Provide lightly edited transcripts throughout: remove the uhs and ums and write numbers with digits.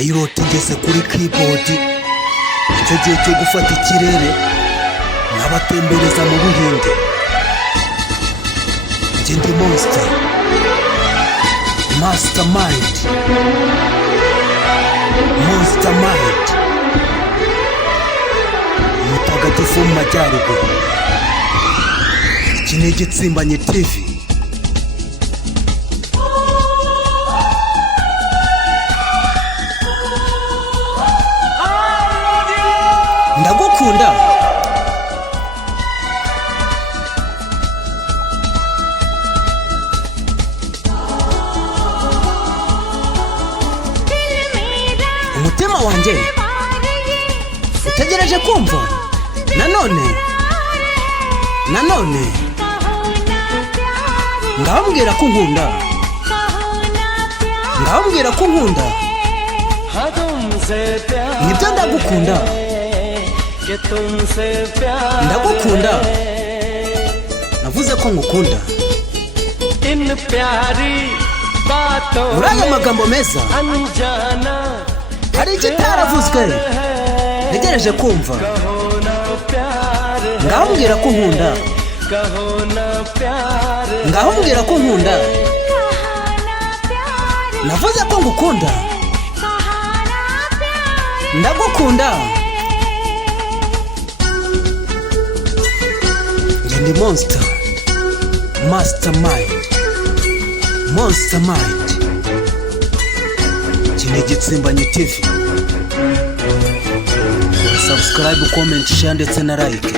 Pilot ngeze kuri keyboard, icyo gihe cyo gufata ikirere n'abatembereza mu Buhinde. Njye ndi monster, mastermind, monstermind, mutagatifu mu majyaruguru. Iki ni Igitsimbanye TV. Ndagukunda. Umutima wanjye utegereje kumva nanone ngambwira ko nkunda, ngambwira ko nkunda. Nibyo ndagukunda, ndagukunda, navuze ko ngukunda. Muri aya magambo meza hari ikitaravuzwe ntegereje kumva. Ngambwira ko nkunda, ngambwira ko nkunda, navuze ko ngukunda, ndagukunda. Ndi monster, mastermind, monstermind. Iki ni Igitsimbanye TV. Subscribe, comment, share ndetse na like.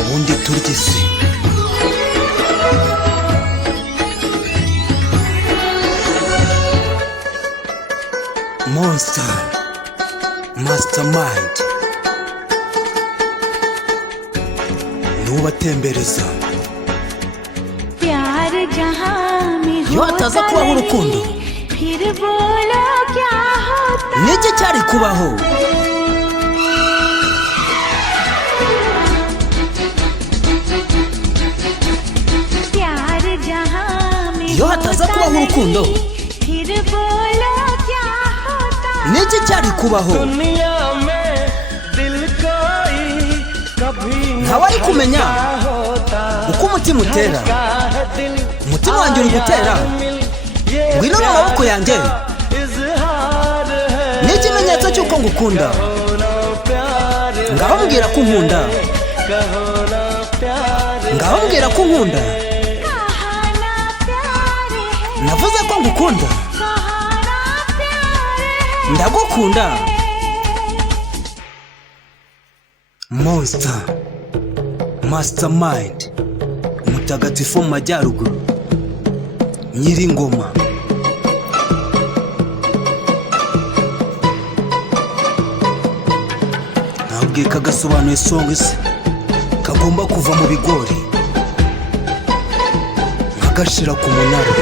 Ubundi turya isi. Monster, mastermind, nubatembereza. Iyo hataza kubaho urukundo, niki cyari kubaho? Iyo hataza kubaho urukundo, niki cyari kubaho? Ntawari kumenya uko umutima utera. Umutima wanjye uri gutera, ngwino mu maboko yanjye. Ni ikimenyetso cy'uko ngukunda. Ngaho mbwira ko nkunda, ngaho mbwira ko nkunda. Navuze ko ngukunda, ndagukunda. Monster, mastermind, mutagatifu mu majyaruguru, Nyiringoma. Nabwiye kagasobanuye song isi kagomba kuva mu bigori nkagashira ku munara.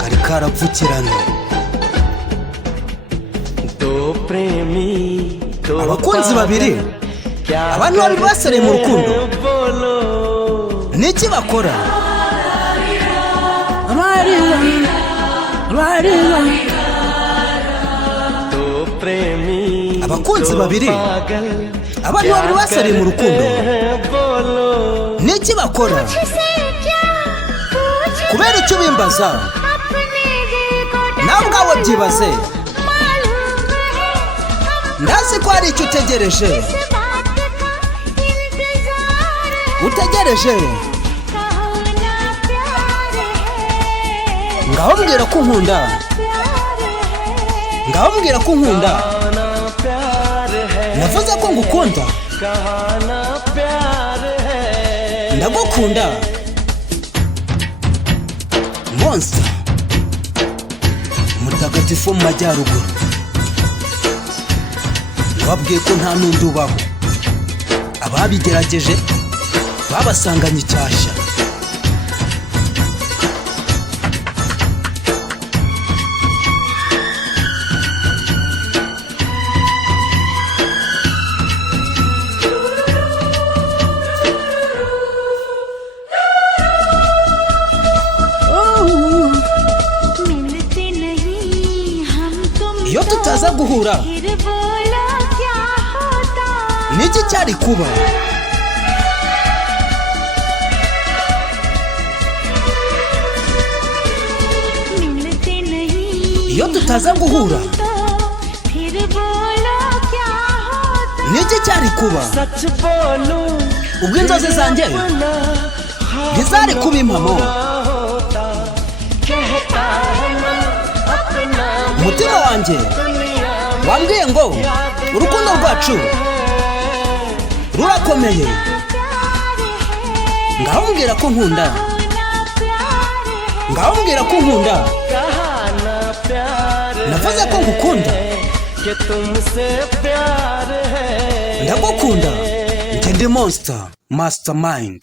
Kari karapfukirana. Abakunzi babiri, abantu babiri basereye mu rukundo, niki bakora? Abakunzi babiri, abantu babiri basereye mu rukundo, niki bakora? Kubera icyo bimbaza, nawe ubwawe byibaze. Ndazi ko hari icyo utegereje, utegereje. Ngaho mbwira ko nkunda, ngaho mbwira ko nkunda. Navuze ko ngukunda, ndagukunda. Monster, mutagatifu mu majyaruguru. Wabwiye ko nta n'undi ubaho. Ababigerageje babasanganye icyashya. guhura niki cyari kuba iyo tutaza guhura niki cyari kuba ubwo inzozi zanjye ntizari kuba impamo umutima wanjye wambwiye ngo urukundo rwacu rurakomeye ngaho mbwira ko nkunda navuze ko ngukunda ndagukunda ndi monster mastermind